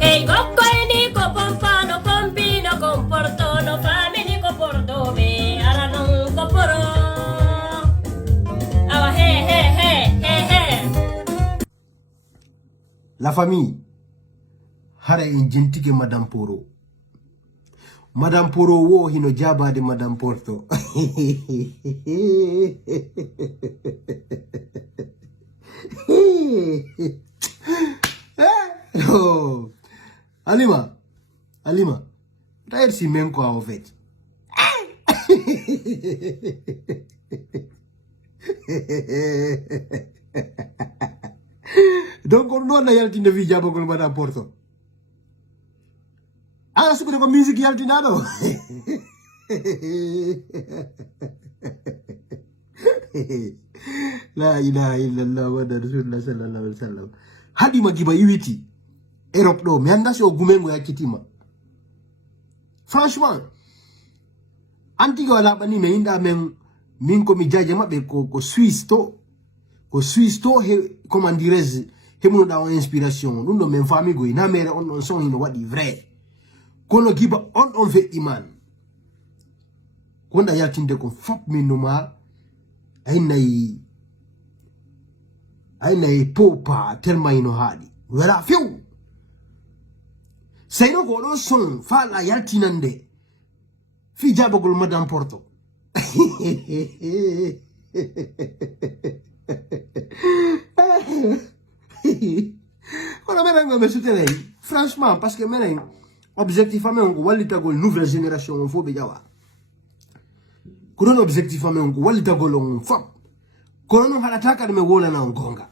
Hey, gokko ni ko pompano pompino comporto no family ko porto me aranon ko poro. Awa he. La famille hara en jentike Madame Poro. Madame Poro wo hino jabade Madame Porto. Oh. Alima, d'ailleurs si même quoi en fait. Donc on doit yalti de vie jabo con Madame Porto. Ah, c'est pour la musique yalti nado. La ilaha illallah wa rasulullah sallallahu alaihi wasallam. Hadi magiba iwiti Europe do mi anda so gumengo yakitima. Franchement, antigo ala bani me inda men min ko mi jaje mabbe ko Swiss to he comment dirais he mun da inspiration dum do men fami go ina mere on son hino wadi vrai kono giba on fe iman konda yaltinde ko fop min numa ay popa telma ino hadi wala fiu sayno go do son fala yaltinande fi jabagol Madame Porto. Franchement, parce que maintenant, objectivement, on va une nouvelle génération, on faut bien. Quand objectivement, on va une femme. Quand on a attaqué de me voler na ngonga.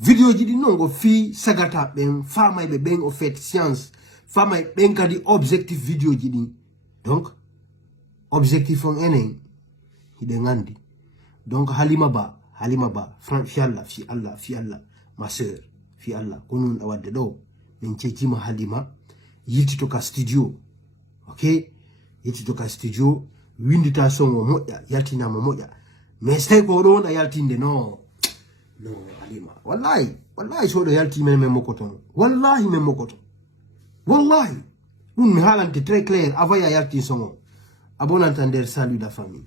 Vidéo dit non, go fi sagata ben, femme et ben au fait science, femme et ben kadi objectif vidéo dit. Donc, objectif on enen, hidengandi. Donc Halima ba, fi Allah, ma sœur, fi Allah, konun awadde do, min cekima Halima, yilti to ka studio, ok? Yilti to ka studio, windita songo moja, yaltina mo moja. Mais c'est ko na yaltinde no Halima. Wallahi so do yalti men mokoto. Wallahi men mokoto. Wallahi. Un mi halante très clair, avant ya yalti songo. À bon entendeur, salut la famille.